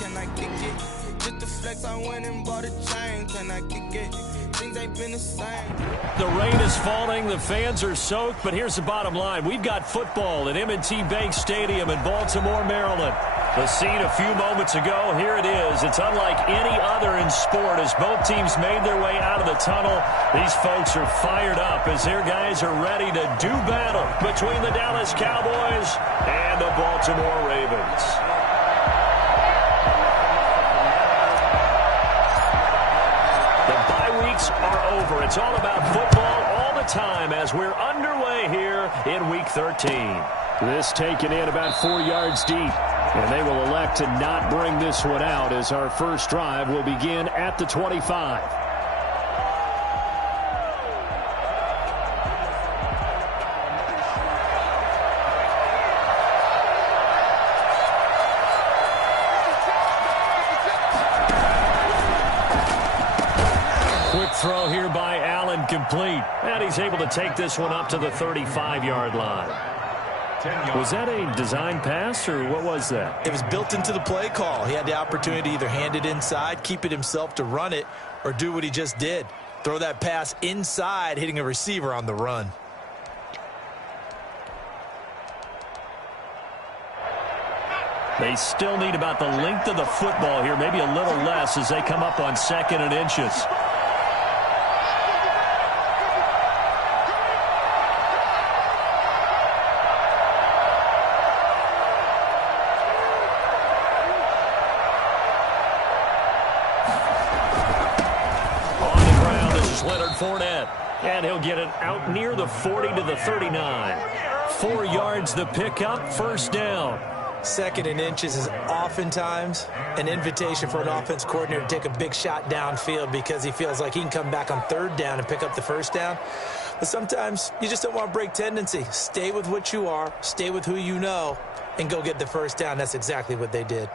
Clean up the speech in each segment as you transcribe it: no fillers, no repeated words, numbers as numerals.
can I kick it? Just the flex, I went and bought a chain, can I kick it? Things ain't been the same. The rain is falling, the fans are soaked, but here's the bottom line. We've got football at M&T Bank Stadium in Baltimore, Maryland. The scene a few moments ago, here it is. It's unlike any other in sport as both teams made their way out of the tunnel. These folks are fired up as their guys are ready to do battle between the Dallas Cowboys and the Baltimore Ravens. Are over. It's all about football all the time as we're underway here in Week 13. This taken in about 4 yards deep. And they will elect to not bring this one out as our first drive will begin at the 25. Throw here by Allen complete. And he's able to take this one up to the 35-yard line. Was that a design pass, or what was that? It was built into the play call. He had the opportunity to either hand it inside, keep it himself to run it, or do what he just did. Throw that pass inside, hitting a receiver on the run. They still need about the length of the football here, maybe a little less as they come up on 2nd and inches. And he'll get it out near the 40 to the 39. 4 yards the pickup, first down. 2nd and inches is oftentimes an invitation for an offense coordinator to take a big shot downfield because he feels like he can come back on 3rd down and pick up the first down. But sometimes you just don't want to break tendency. Stay with what you are, stay with who you know, and go get the first down. That's exactly what they did.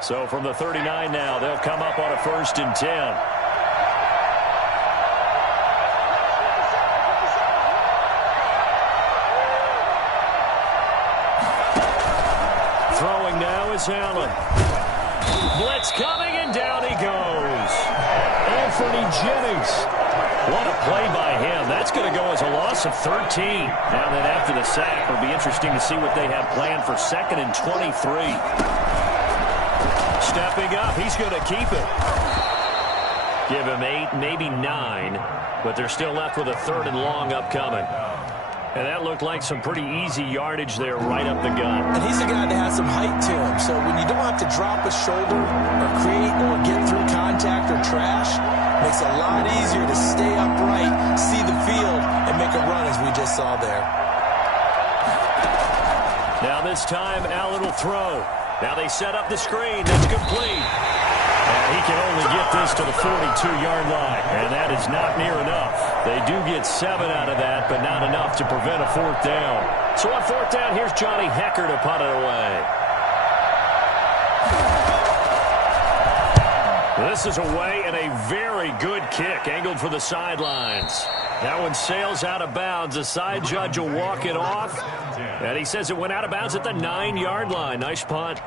So from the 39 now, they'll come up on a 1st and 10. Throwing now is Allen. Blitz coming, and down he goes. Anthony Jennings. What a play by him. That's going to go as a loss of 13. Now then after the sack, it'll be interesting to see what they have planned for 2nd and 23. Stepping up, he's going to keep it. Give him 8, maybe 9, but they're still left with a 3rd and long upcoming. And that looked like some pretty easy yardage there right up the gut. And he's a guy that has some height to him, so when you don't have to drop a shoulder or create or get through contact or trash, makes it a lot easier to stay upright, see the field, and make a run as we just saw there. Now this time, Allen will throw. Now they set up the screen. That's complete. And he can only get this to the 42-yard line. And that is not near enough. They do get 7 out of that, but not enough to prevent a 4th down. So on 4th down, here's Johnny Hecker to punt it away. This is away and a very good kick angled for the sidelines. That one sails out of bounds. The side judge will walk it off. And he says it went out of bounds at the 9-yard line. Nice punt.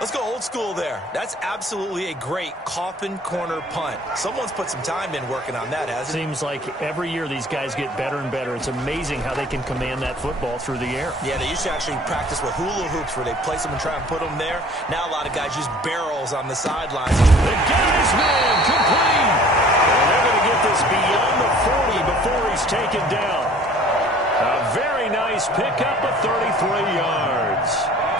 Let's go old school there. That's absolutely a great coffin corner punt. Someone's put some time in working on that, hasn't it? Seems like every year these guys get better and better. It's amazing how they can command that football through the air. Yeah, they used to actually practice with hula hoops where they place them and try and put them there. Now a lot of guys use barrels on the sidelines. The guy's man complete. And they're going to get this beyond the 40 before he's taken down. A very nice pickup of 33 yards.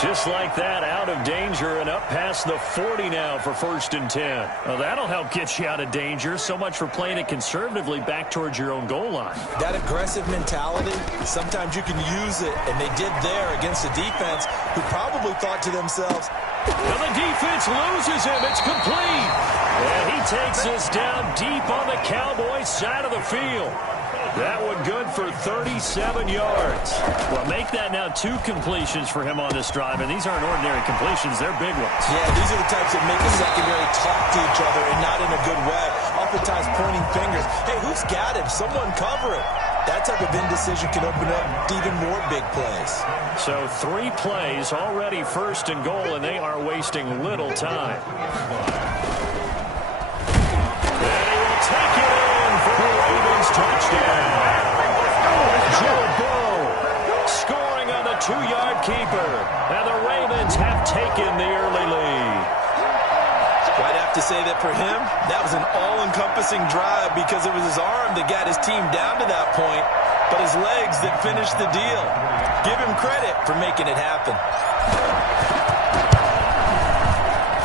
Just like that, out of danger and up past the 40 now for 1st and 10. Well, that'll help get you out of danger. So much for playing it conservatively back towards your own goal line. That aggressive mentality, sometimes you can use it, and they did there against a defense who probably thought to themselves, well, the defense loses him. It's complete. And he takes this down deep on the Cowboys side of the field. That one good for 37 yards. Well, make that now 2 completions for him on this drive, and these aren't ordinary completions. They're big ones. Yeah, these are the types that make the secondary talk to each other and not in a good way. Oftentimes pointing fingers. Hey, who's got him? Someone cover it. that type of indecision can open up to even more big plays. So 3 plays already, 1st and goal, and they are wasting little time. And he will take it in for the Ravens touchdown. Joe Burrow scoring on the 2-yard keeper. And the Ravens have taken the early lead. I'd have to say that for him, that was an all-encompassing drive because it was his arm that got his team down to that point, but his legs that finished the deal. Give him credit for making it happen.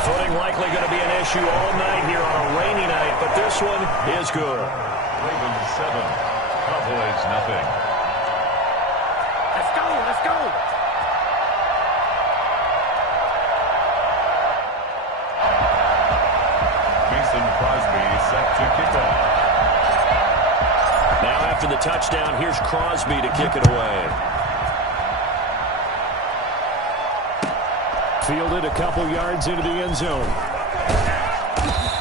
Footing likely going to be an issue all night here on a rainy night, but this one is good. Ravens 7, Cowboys nothing. Let's go, let's go. Crosby set to kick off. Now after the touchdown, here's Crosby to kick it away. Fielded a couple yards into the end zone.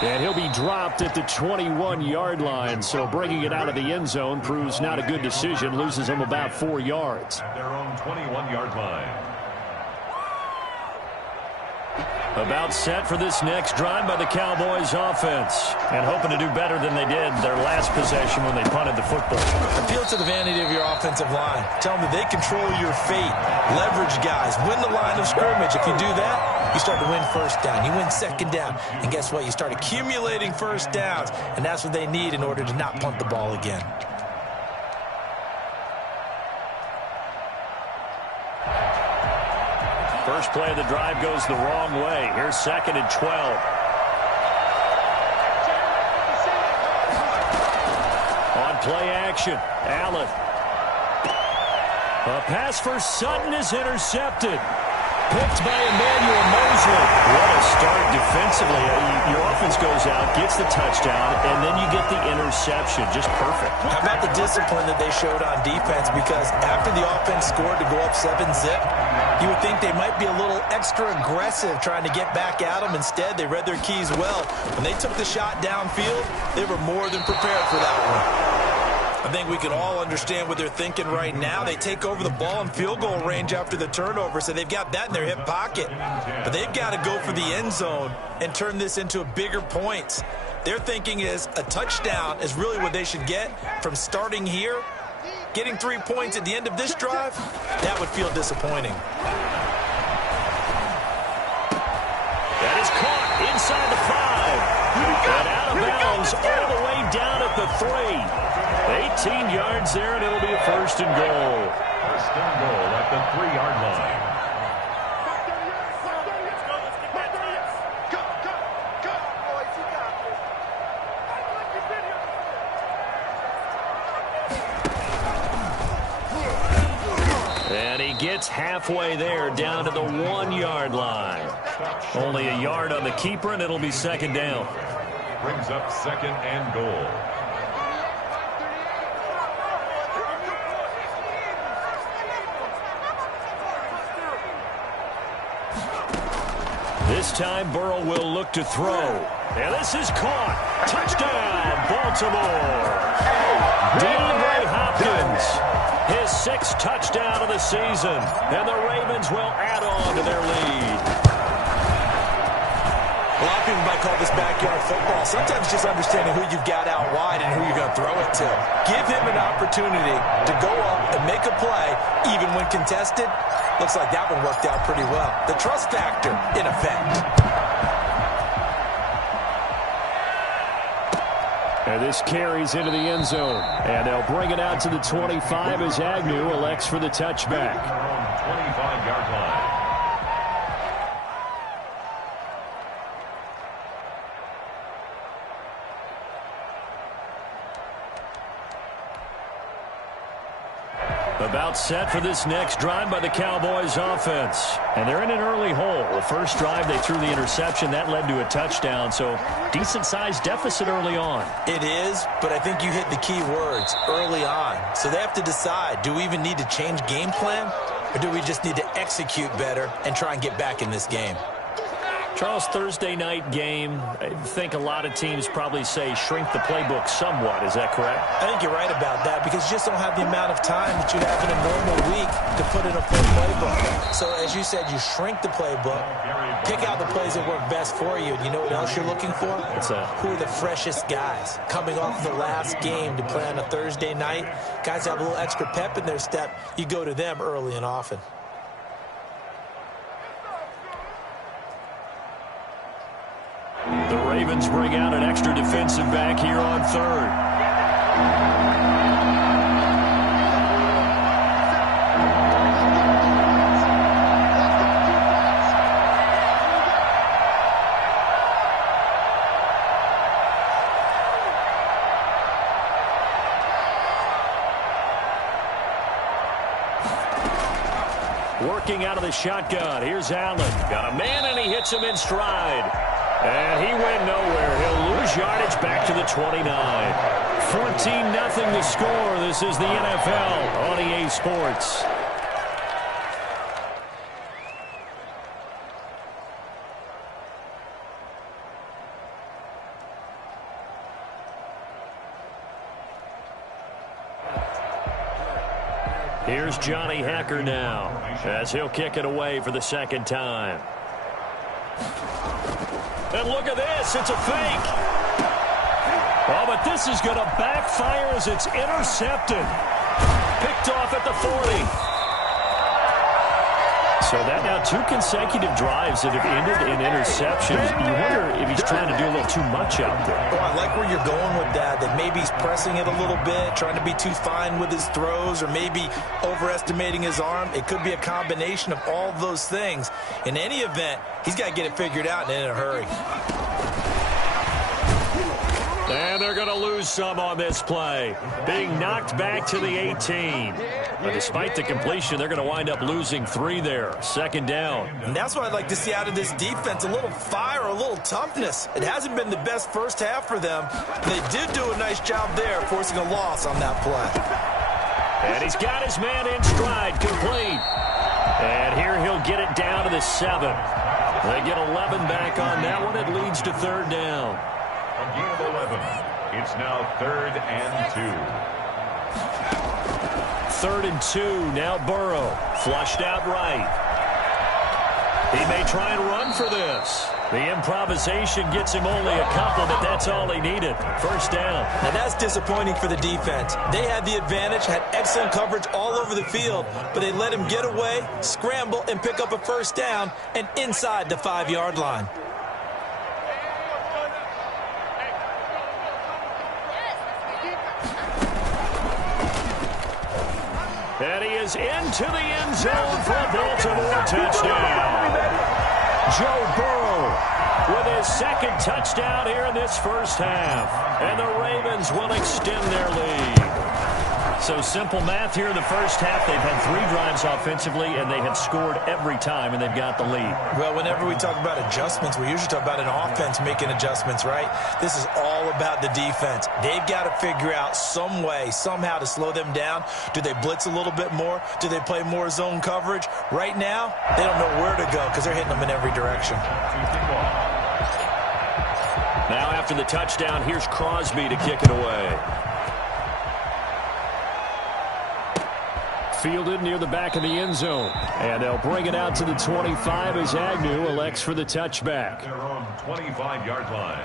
And he'll be dropped at the 21-yard line, so bringing it out of the end zone proves not a good decision. Loses him about 4 yards. At their own 21-yard line. About set for this next drive by the Cowboys offense. And hoping to do better than they did their last possession when they punted the football. Appeal to the vanity of your offensive line. Tell them that they control your fate. Leverage guys. Win the line of scrimmage. If you do that, you start to win 1st down. You win 2nd down. And guess what? You start accumulating 1st downs. And that's what they need in order to not punt the ball again. First play of the drive goes the wrong way. Here's 2nd and 12. On play action, Allen. A pass for Sutton is intercepted. Picked by Emmanuel Mosley. What a start defensively. Your offense goes out, gets the touchdown, and then you get the interception. Just perfect. How about the discipline that they showed on defense? Because after the offense scored to go up 7-zip, you would think they might be a little extra aggressive trying to get back at them. Instead, they read their keys well. When they took the shot downfield, they were more than prepared for that one. I think we can all understand what they're thinking right now. They take over the ball in field goal range after the turnover, so they've got that in their hip pocket. But they've got to go for the end zone and turn this into a bigger points. Their thinking is a touchdown is really what they should get from starting here. Getting 3 points at the end of this drive, that would feel disappointing. That is caught inside the 5. And out of bounds all the way down at the 3. 18 yards there, and it'll be a 1st and goal. 1st and goal at the 3-yard line. And he gets halfway there, down to the 1-yard line. Only a yard on the keeper, and it'll be 2nd down. Brings up 2nd and goal. This time, Burrow will look to throw. And this is caught. Touchdown, Baltimore. DeAndre Hopkins, his 6th touchdown of the season. And the Ravens will add on to their lead. A lot of people might call this backyard football. Sometimes just understanding who you've got out wide and who you're going to throw it to. Give him an opportunity to go up and make a play, even when contested. Looks like that one worked out pretty well. The trust factor, in effect. And this carries into the end zone. And they'll bring it out to the 25 as Agnew elects for the touchback. 25-yard line. About set for this next drive by the Cowboys offense. And they're in an early hole. The first drive, they threw the interception. That led to a touchdown, so decent-sized deficit early on. It is, but I think you hit the key words, early on. So they have to decide, do we even need to change game plan, or do we just need to execute better and try and get back in this game? Charles, Thursday night game, I think a lot of teams probably say shrink the playbook somewhat. Is that correct? I think you're right about that because you just don't have the amount of time that you have in a normal week to put in a full playbook. So as you said, you shrink the playbook, pick out the plays that work best for you. And you know what else you're looking for? What's that? Who are the freshest guys coming off the last game to play on a Thursday night? Guys have a little extra pep in their step. You go to them early and often. The Ravens bring out an extra defensive back here on third. Working out of the shotgun. Here's Allen. Got a man, and he hits him in stride. And he went nowhere. He'll lose yardage back to the 29. 14-0 the score. This is the NFL on EA Sports. Here's Johnny Hacker now as he'll kick it away for the second time. And look at this. It's a fake. Oh, but this is going to backfire as it's intercepted. Picked off at the 40. So that now 2 consecutive drives that have ended in interceptions. You wonder if he's trying to do a little too much out there. Oh, I like where you're going with that maybe he's pressing it a little bit, trying to be too fine with his throws, or maybe overestimating his arm. It could be a combination of all those things. In any event, he's got to get it figured out and in a hurry. And they're going to lose some on this play. Being knocked back to the 18. But despite the completion, they're going to wind up losing 3 there. Second down. And that's what I'd like to see out of this defense. A little fire, a little toughness. It hasn't been the best first half for them. They did do a nice job there, forcing a loss on that play. And he's got his man in stride, complete. And here he'll get it down to the 7. They get 11 back on that one. It leads to third down. A gain of 11. It's now 3rd and 2. 3rd and 2. Now Burrow. Flushed out right. He may try and run for this. The improvisation gets him only a couple, but that's all he needed. First down. And that's disappointing for the defense. They had the advantage, had excellent coverage all over the field, but they let him get away, scramble, and pick up a first down, and inside the 5-yard line. And he is into the end zone for a Baltimore touchdown. Joe Burrow with his second touchdown here in this first half. And the Ravens will extend their lead. So simple math here in the first half. They've had 3 drives offensively, and they have scored every time, and they've got the lead. Well, whenever we talk about adjustments, we usually talk about an offense making adjustments, right? This is all about the defense. They've got to figure out some way, somehow to slow them down. Do they blitz a little bit more? Do they play more zone coverage? Right now, they don't know where to go because they're hitting them in every direction. Now after the touchdown, here's Crosby to kick it away. Fielded near the back of the end zone. And they'll bring it out to the 25 as Agnew elects for the touchback. They're on 25-yard line.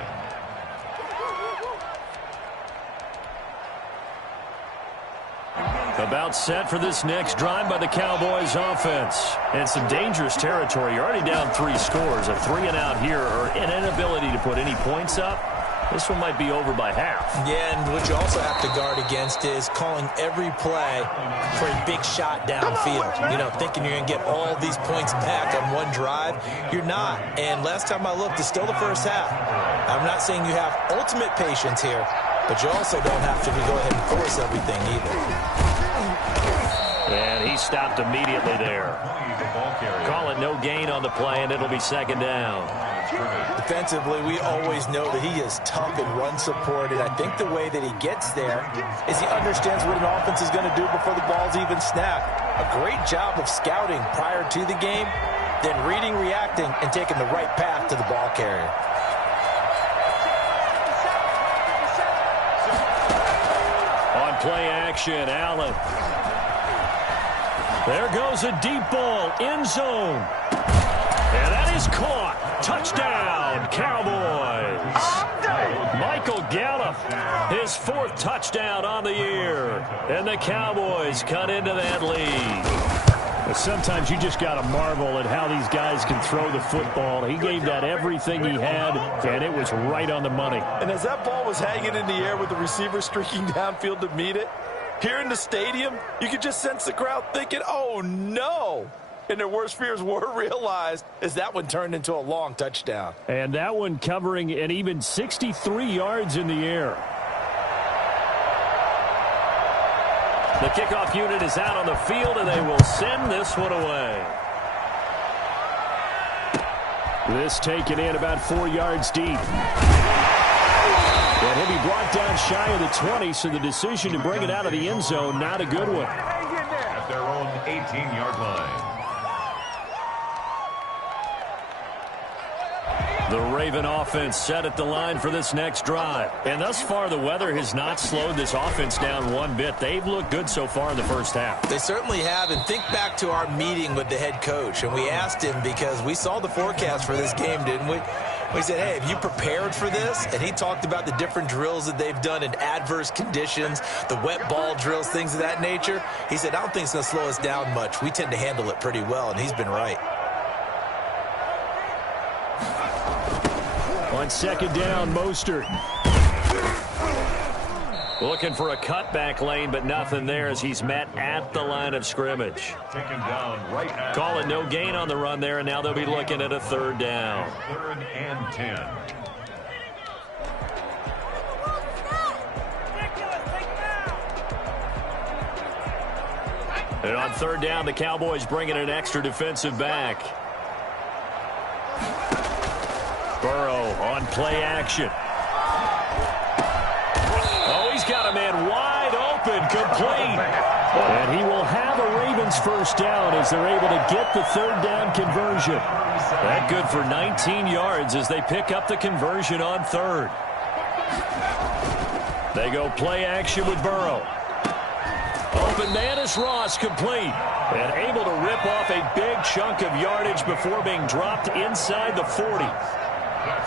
About set for this next drive by the Cowboys offense. And some dangerous territory. You're already down 3 scores. A 3-and-out here, or an inability to put any points up. This one might be over by half. Yeah, and what you also have to guard against is calling every play for a big shot downfield. You know, thinking you're going to get all these points back on one drive. You're not. And last time I looked, it's still the first half. I'm not saying you have ultimate patience here, but you also don't have to go ahead and force everything either. And he stopped immediately there. Call it no gain on the play, and it'll be second down. Defensively, we always know that he is tough and run support, and I think the way that he gets there is he understands what an offense is going to do before the ball's even snapped. A great job of scouting prior to the game. then reading, reacting, and taking the right path to the ball carrier. On play action, Allen. There goes a deep ball, end zone. And that is caught. Touchdown, Cowboys. Michael Gallup, his 4th touchdown on the year. And the Cowboys cut into that lead. Sometimes you just got to marvel at how these guys can throw the football. He gave that everything he had, and it was right on the money. And as that ball was hanging in the air with the receiver streaking downfield to meet it, here in the stadium, you could just sense the crowd thinking, oh, no. And their worst fears were realized as that one turned into a long touchdown. And that one covering an even 63 yards in the air. The kickoff unit is out on the field, and they will send this one away. This taken in about 4 yards deep. And he'll be brought down shy of the 20, so the decision to bring it out of the end zone, not a good one. At their own 18-yard line. The Raven offense set at the line for this next drive. And thus far, the weather has not slowed this offense down one bit. They've looked good so far in the first half. They certainly have. And think back to our meeting with the head coach. And we asked him because we saw the forecast for this game, didn't we? We said, hey, have you prepared for this? And he talked about the different drills that they've done in adverse conditions, the wet ball drills, things of that nature. He said, I don't think it's going to slow us down much. We tend to handle it pretty well, and he's been right. On second down, Mostert. Looking for a cutback lane, but nothing there as he's met at the line of scrimmage. Taken down right now. Calling no gain on the run there, and now they'll be looking at a 3rd down. 3rd and 10. And on 3rd down, the Cowboys bringing an extra defensive back. Burrow on play action. Oh, he's got a man wide open, complete. And he will have a Ravens 1st down as they're able to get the 3rd down conversion. That good for 19 yards as they pick up the conversion on 3rd. They go play action with Burrow. Open man is Ross, complete. And able to rip off a big chunk of yardage before being dropped inside the 40.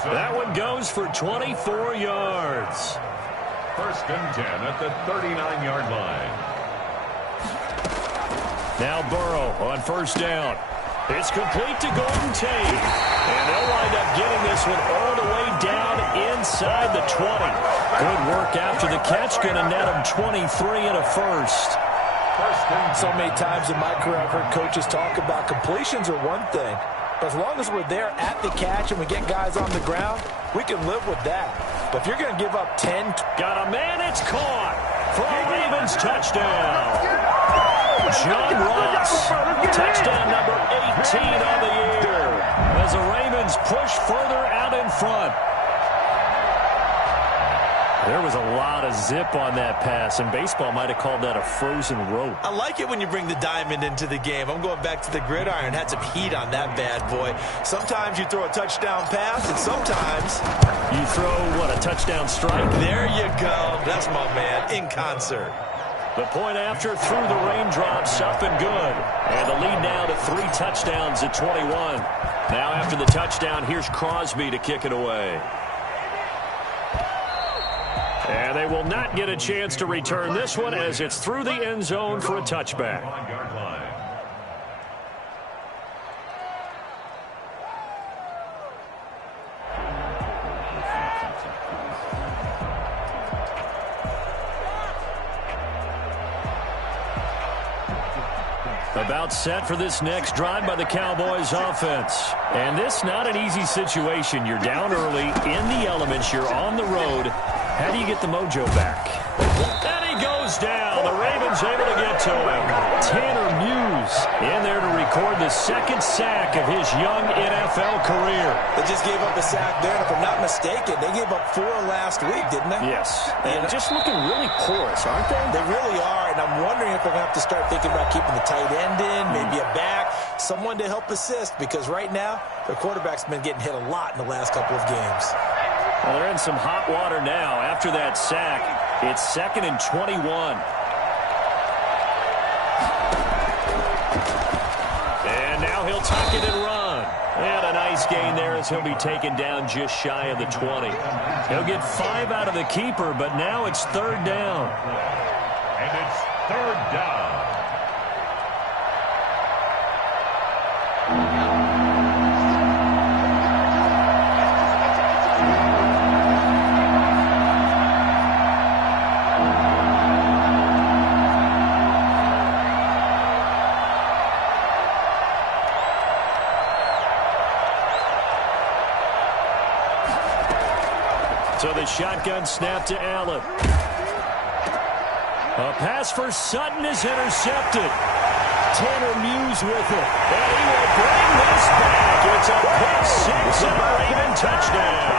That one goes for 24 yards. 1st and 10 at the 39-yard line. Now Burrow on 1st down. It's complete to Golden Tate. And they'll wind up getting this one all the way down inside the 20. Good work after the catch. Going to net him 23 and a 1st. So many times in my career I've heard coaches talk about completions are one thing. But as long as we're there at the catch and we get guys on the ground, we can live with that. But if you're going to give up 10... Got a man, it's caught for a Ravens touchdown. John Ross, touchdown number 18 on the year as the Ravens push further out in front. There was a lot of zip on that pass, and baseball might have called that a frozen rope. I like it when you bring the diamond into the game. I'm going back to the gridiron. Had some heat on that bad boy. Sometimes you throw a touchdown pass, and sometimes you throw, what, a touchdown strike? There you go. That's my man, in concert. The point after through the raindrops, up and good. And the lead now to 3 touchdowns at 21. Now after the touchdown, here's Crosby to kick it away. And they will not get a chance to return this one as it's through the end zone for a touchback. About set for this next drive by the Cowboys offense. And this not an easy situation. You're down early, in the elements, you're on the road. How do you get the mojo back? And he goes down. The Ravens able to get to him. Tanner Muse in there to record the 2nd sack of his young NFL career. They just gave up a sack there, and if I'm not mistaken, they gave up 4 last week, didn't they? Yes. And just looking really porous, aren't they? They really are, and I'm wondering if they're going to have to start thinking about keeping the tight end in, maybe a back. someone to help assist, because right now their quarterback's been getting hit a lot in the last couple of games. Well, they're in some hot water now. After that sack, it's 2nd and 21. And now he'll tuck it and run. And a nice gain there as he'll be taken down just shy of the 20. He'll get 5 out of the keeper, but now it's 3rd down. And it's 3rd down. So the shotgun snap to Allen. A pass for Sutton is intercepted. Tanner Muse with it. And he will bring this back. It's a pick 6 and a Raven touchdown.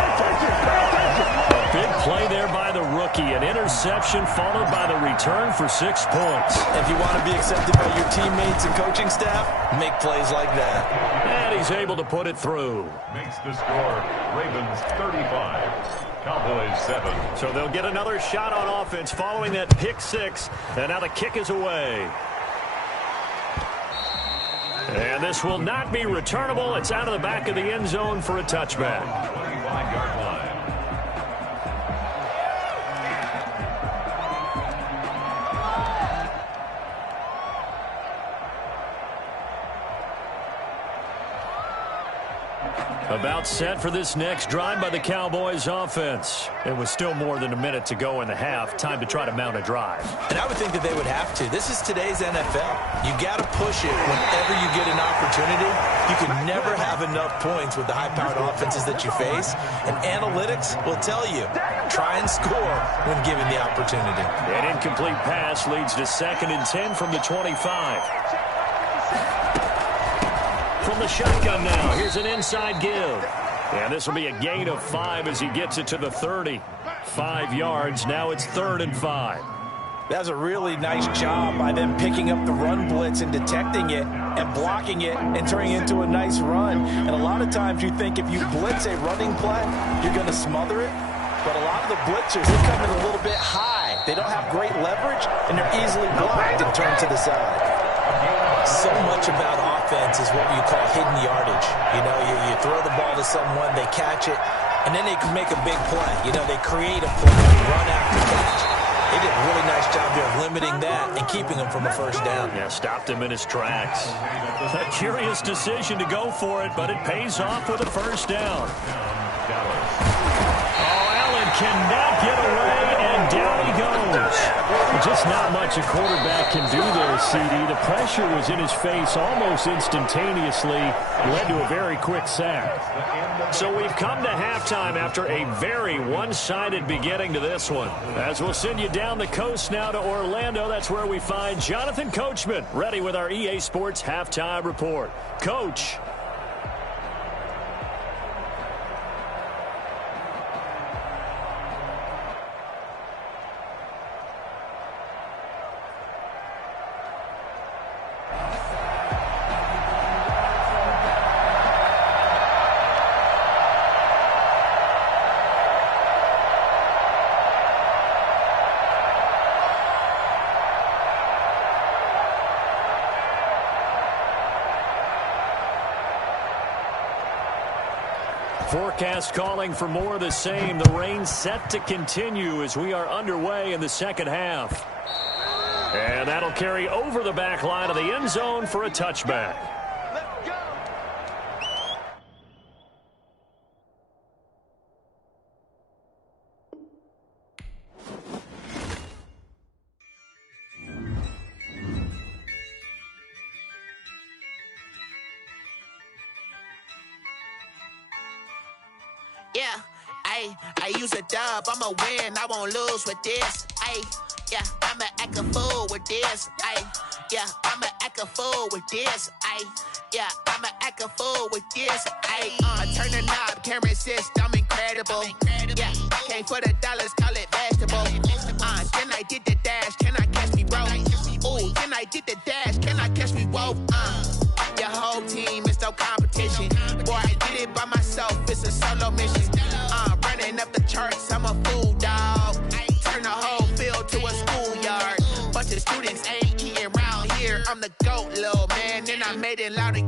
A big play there by the rookie. An interception followed by the return for 6 points. If you want to be accepted by your teammates and coaching staff, make plays like that. And he's able to put it through. Makes the score Ravens 35. Cowboys 7. So they'll get another shot on offense following that pick 6. And now the kick is away. And this will not be returnable. It's out of the back of the end zone for a touchback. 25-yard line. About set for this next drive by the Cowboys offense. It was still more than a minute to go in the half. Time to try to mount a drive. And I would think that they would have to. This is today's NFL. You got to push it whenever you get an opportunity. You can never have enough points with the high-powered offenses that you face. And analytics will tell you, try and score when given the opportunity. An incomplete pass leads to 2nd and 10 from the 25. From the shotgun now, here's an inside give. And this will be a gain of 5 as he gets it to the 30. 5 yards, now it's 3rd and 5. That's a really nice job by them picking up the run blitz and detecting it and blocking it and turning it into a nice run. And a lot of times you think if you blitz a running play, you're going to smother it. But a lot of the blitzers, they come in a little bit high. They don't have great leverage, and they're easily blocked and turned to the side. So much about offense is what you call hidden yardage. You know, you throw the ball to someone, they catch it, and then they can make a big play. You know, they create a play, run after catch. They did a really nice job there of limiting that and keeping him from a first down. Yeah, stopped him in his tracks. A curious decision to go for it, but it pays off with a first down. Oh, Allen cannot get away, and down he goes. Just not much a quarterback can do there, CD. The pressure was in his face almost instantaneously, led to a very quick sack. So we've come to halftime after a very one-sided beginning to this one. As we'll send you down the coast now to Orlando, that's where we find Jonathan Coachman, ready with our EA Sports Halftime Report. Coach. Forecast calling for more of the same. The rain set to continue as we are underway in the second half. And that'll carry over the back line of the end zone for a touchback. Yeah, I use a dub, I'ma win, I won't lose with this. Yeah, I'ma act a fool with this. Yeah, I'ma act a fool with this. Yeah, I'ma act a fool with this. I turn the knob, can't resist, I'm incredible. Yeah, came for the dollars, call it vegetable. Then I did the dash, can I catch me, bro? Ooh, then I did the dash, can I catch me, whoa? Your whole it by myself, it's a solo mission. Running up the charts, I'm a fool, dog. Turn the whole field to a schoolyard. Bunch of students ain't eating round here. I'm the GOAT, little man, and I made it loud again.